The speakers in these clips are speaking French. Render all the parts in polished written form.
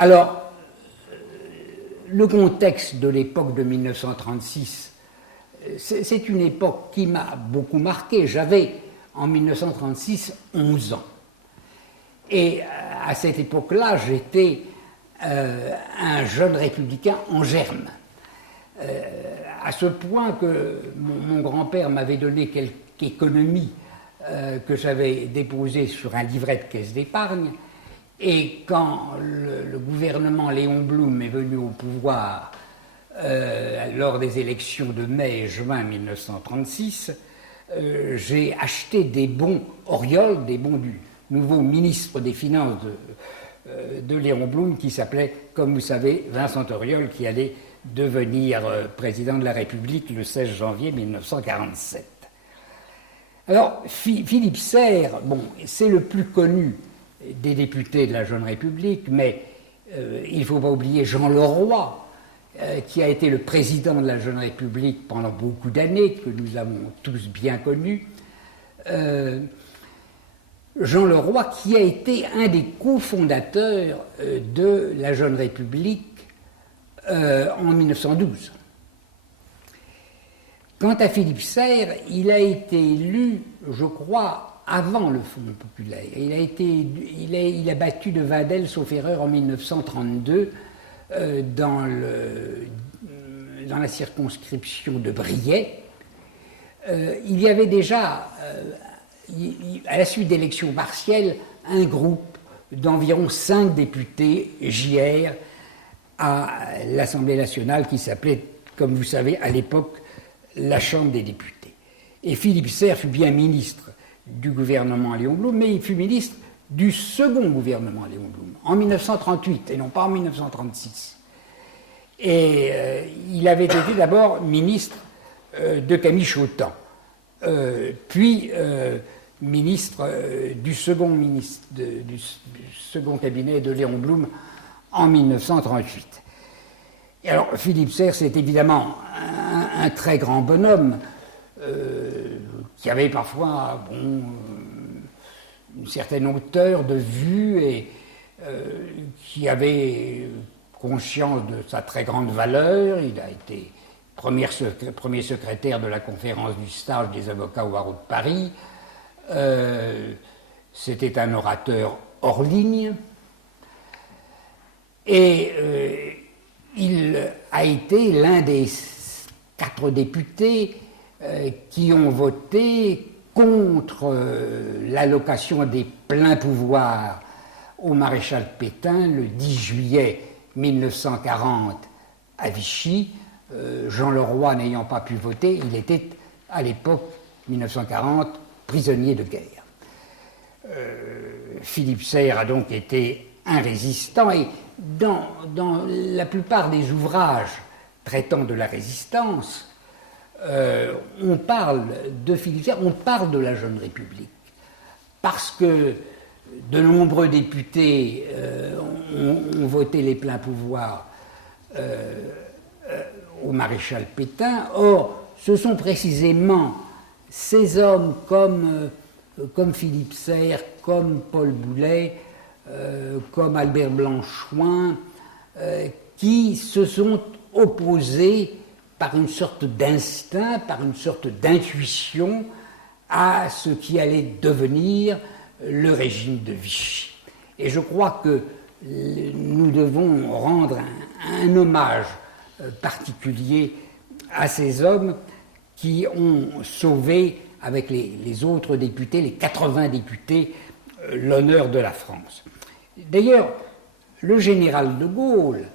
Alors, le contexte de l'époque de 1936, c'est une époque qui m'a beaucoup marqué. J'avais, en 1936, 11 ans. Et à cette époque-là, j'étais un jeune républicain en germe. À ce point que mon grand-père m'avait donné quelques économies que j'avais déposées sur un livret de caisse d'épargne. Et quand le gouvernement Léon Blum est venu au pouvoir lors des élections de mai et juin 1936, j'ai acheté des bons Auriol, des bons du nouveau ministre des Finances de Léon Blum, qui s'appelait, comme vous savez, Vincent Auriol, qui allait devenir président de la République le 16 janvier 1947. Alors, Philippe Serre, bon, c'est le plus connu des députés de la Jeune République, mais il ne faut pas oublier Jean Leroy, qui a été le président de la Jeune République pendant beaucoup d'années, que nous avons tous bien connu. Jean Leroy, qui a été un des cofondateurs de la Jeune République en 1912. Quant à Philippe Serre, il a été élu, je crois, avant le Front populaire. Il a battu de Vadel, sauf erreur, en 1932 dans la circonscription de Briey. Il y avait déjà, à la suite d'élections partielles, un groupe d'environ 5 députés JR à l'Assemblée nationale qui s'appelait, comme vous savez, à l'époque, la Chambre des députés. Et Philippe Serre fut bien ministre du gouvernement Léon Blum, mais il fut ministre du second gouvernement Léon Blum, en 1938, et non pas en 1936. Et il avait été d'abord ministre de Camille Chautemps, puis ministre du second cabinet de Léon Blum en 1938. Et alors, Philippe Serre, c'est évidemment un très grand bonhomme qui avait parfois une certaine hauteur de vue et qui avait conscience de sa très grande valeur. Il a été premier secrétaire de la conférence du stage des avocats au barreau de Paris. C'était un orateur hors ligne. Et il a été l'un des 4 députés qui ont voté contre l'allocation des pleins pouvoirs au maréchal Pétain le 10 juillet 1940 à Vichy. Jean Leroy n'ayant pas pu voter, il était à l'époque 1940 prisonnier de guerre. Philippe Serre a donc été un résistant et dans la plupart des ouvrages traitant de la résistance, on parle de Philippe Serre, on parle de la Jeune République, parce que de nombreux députés ont voté les pleins pouvoirs au maréchal Pétain. Or, ce sont précisément ces hommes comme Philippe Serre, comme Paul Boulay, comme Albert Blanchouin, qui se sont opposés par une sorte d'instinct, par une sorte d'intuition à ce qui allait devenir le régime de Vichy. Et je crois que nous devons rendre un hommage particulier à ces hommes qui ont sauvé, avec les autres députés, les 80 députés, l'honneur de la France. D'ailleurs, le général de Gaulle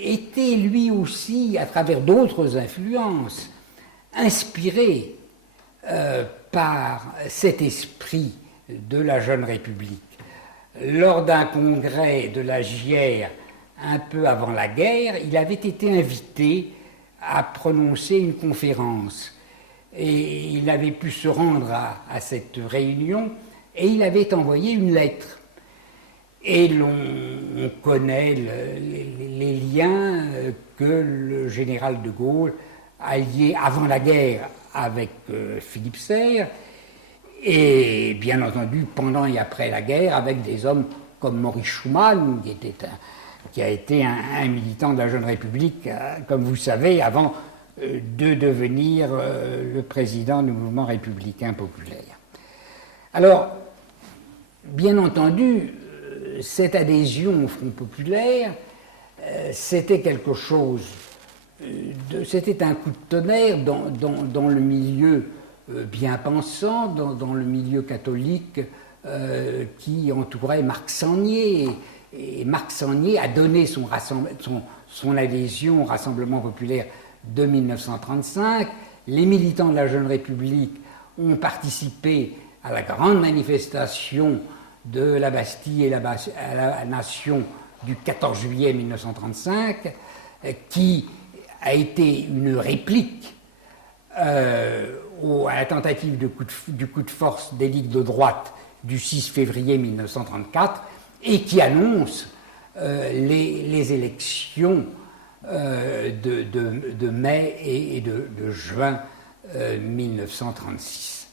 était lui aussi, à travers d'autres influences, inspiré par cet esprit de la Jeune République. Lors d'un congrès de la JR un peu avant la guerre, il avait été invité à prononcer une conférence. Et il avait pu se rendre à cette réunion et il avait envoyé une lettre. Et on connaît les liens que le général de Gaulle a liés avant la guerre avec Philippe Serre et bien entendu pendant et après la guerre avec des hommes comme Maurice Schumann, qui a été un militant de la Jeune République, comme vous savez, avant de devenir le président du mouvement républicain populaire. Alors, bien entendu, cette adhésion au Front populaire, c'était quelque chose, c'était un coup de tonnerre dans le milieu bien pensant, dans le milieu catholique qui entourait Marc Sangnier. Et Marc Sangnier a donné son adhésion au Rassemblement populaire de 1935. Les militants de la Jeune République ont participé à la grande manifestation de la Bastille et à la Nation du 14 juillet 1935, qui a été une réplique à la tentative du coup de force des ligues de droite du 6 février 1934 et qui annonce les élections de mai et de juin 1936.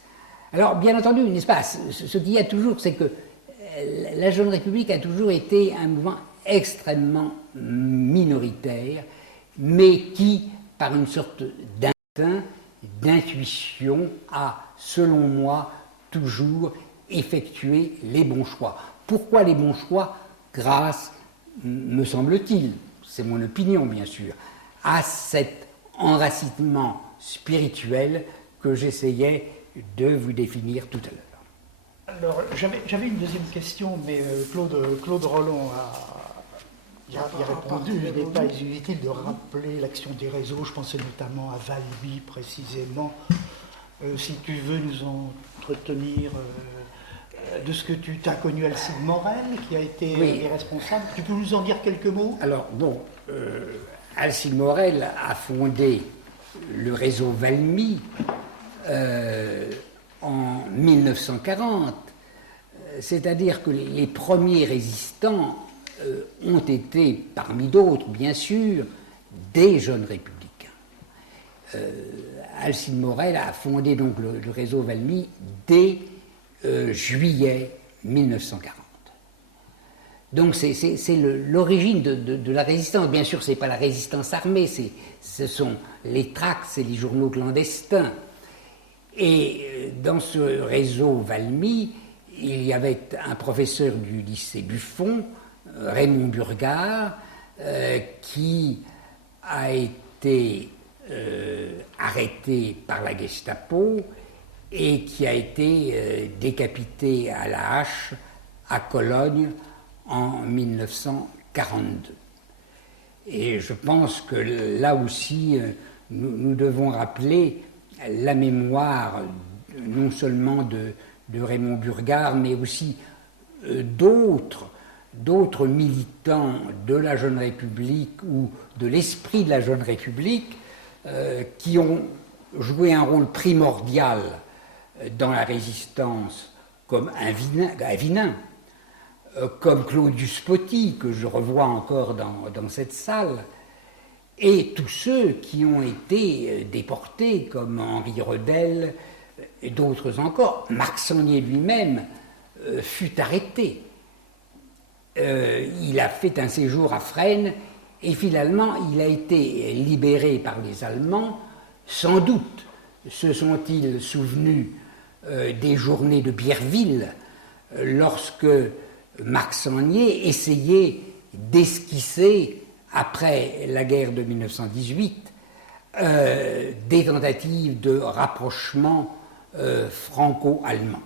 Alors, bien entendu, n'est-ce pas, ce qu'il y a toujours, c'est que la Jeune République a toujours été un mouvement extrêmement minoritaire, mais qui, par une sorte d'instinct, d'intuition, a, selon moi, toujours effectué les bons choix. Pourquoi les bons choix? Grâce, me semble-t-il, c'est mon opinion bien sûr, à cet enracinement spirituel que j'essayais de vous définir tout à l'heure. Alors, j'avais une deuxième question, mais Claude Roland y a répondu. Il n'est pas inutile de rappeler l'action des réseaux. Je pensais notamment à Valby, précisément. Si tu veux nous entretenir de ce que tu as connu Alcide Morel, qui a été les responsables, tu peux nous en dire quelques mots? Alors, bon, Alcide Morel a fondé le réseau Valmy en 1940, c'est-à-dire que les premiers résistants ont été, parmi d'autres, bien sûr, des jeunes républicains. Alcide Morel a fondé donc le réseau Valmy dès juillet 1940. Donc c'est l'origine de la résistance. Bien sûr, ce n'est pas la résistance armée, ce sont les tracts, c'est les journaux clandestins. Et dans ce réseau Valmy, il y avait un professeur du lycée Buffon, Raymond Burgard, qui a été arrêté par la Gestapo et qui a été décapité à la hache à Cologne en 1942. Et je pense que là aussi, nous devons rappeler la mémoire non seulement de Raymond Burgard, mais aussi d'autres militants de la Jeune République ou de l'esprit de la Jeune République qui ont joué un rôle primordial dans la résistance, comme Avinin, comme Claudius Poti, que je revois encore dans cette salle, et tous ceux qui ont été déportés, comme Henri Redel et d'autres encore. Marc Sangnier lui-même fut arrêté. Il a fait un séjour à Fresnes et finalement il a été libéré par les Allemands. Sans doute se sont-ils souvenus des journées de Bierville lorsque Marc Sangnier essayait d'esquisser, après la guerre de 1918, des tentatives de rapprochement franco-allemand.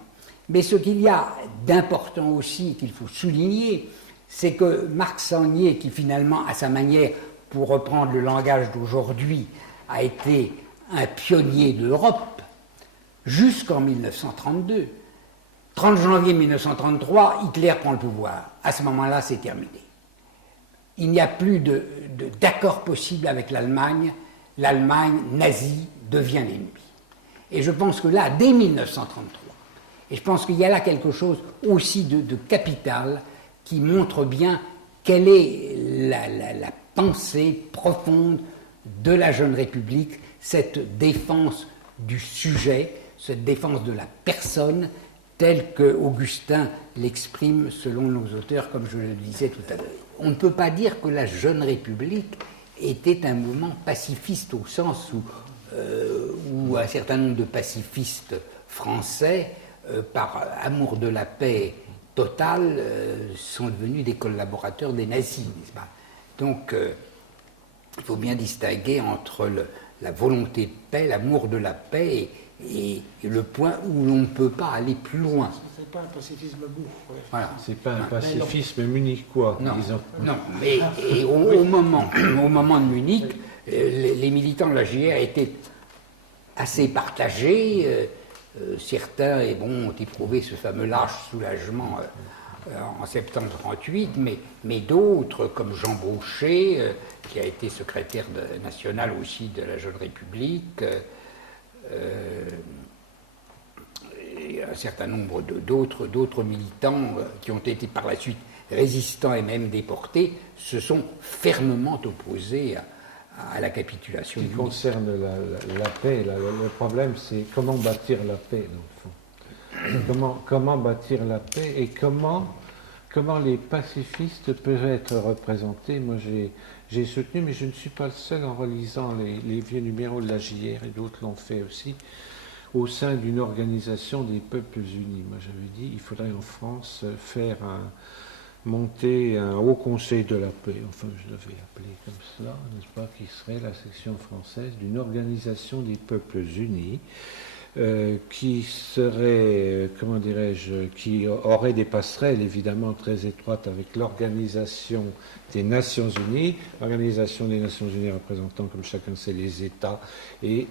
Mais ce qu'il y a d'important aussi, qu'il faut souligner, c'est que Marc Sangnier, qui finalement, à sa manière, pour reprendre le langage d'aujourd'hui, a été un pionnier de l'Europe, jusqu'en 1932. 30 janvier 1933, Hitler prend le pouvoir. À ce moment-là, c'est terminé. Il n'y a plus d'accord possible avec l'Allemagne. L'Allemagne nazie devient l'ennemi. Et je pense que là, dès 1933, et je pense qu'il y a là quelque chose aussi de capital qui montre bien quelle est la pensée profonde de la Jeune République, cette défense du sujet, cette défense de la personne tel que Augustin l'exprime selon nos auteurs, comme je le disais tout à l'heure. On ne peut pas dire que la Jeune République était un mouvement pacifiste au sens où un certain nombre de pacifistes français, par amour de la paix totale, sont devenus des collaborateurs des nazis, n'est-ce pas? Donc, il faut bien distinguer entre la volonté de paix, l'amour de la paix et le point où l'on ne peut pas aller plus loin. C'est pas un pacifisme bourg. Ouais. Voilà. C'est pas un pacifisme munichois, Non, disons. non, mais au moment de Munich, les militants de la JR étaient assez partagés. Certains ont éprouvé ce fameux lâche soulagement en septembre 1938, mais d'autres, comme Jean Brochet, qui a été secrétaire national aussi de la Jeune République, et un certain nombre d'autres militants qui ont été par la suite résistants et même déportés, se sont fermement opposés à la capitulation. Ce qui concerne la paix, le problème c'est comment bâtir la paix, dans le fond. Comment bâtir la paix et comment les pacifistes peuvent être représentés. Moi j'ai soutenu, mais je ne suis pas le seul en relisant les vieux numéros de la JR, et d'autres l'ont fait aussi, au sein d'une organisation des peuples unis. Moi j'avais dit il faudrait en France monter un haut conseil de la paix, enfin je l'avais appelé comme cela, n'est-ce pas, qui serait la section française d'une organisation des peuples unis, qui serait, comment dirais-je, qui aurait des passerelles évidemment très étroites avec l'organisation des Nations Unies, l'organisation des Nations Unies représentant, comme chacun sait, les États, et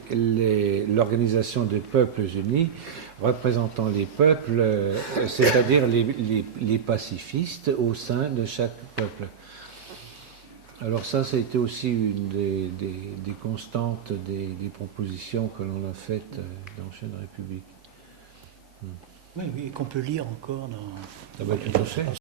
l'organisation des peuples unis représentant les peuples, c'est-à-dire les pacifistes au sein de chaque peuple. Alors ça a été aussi une des constantes des propositions que l'on a faites dans la Jeune République. Oui, qu'on peut lire encore dans... Ah bah, tout à fait.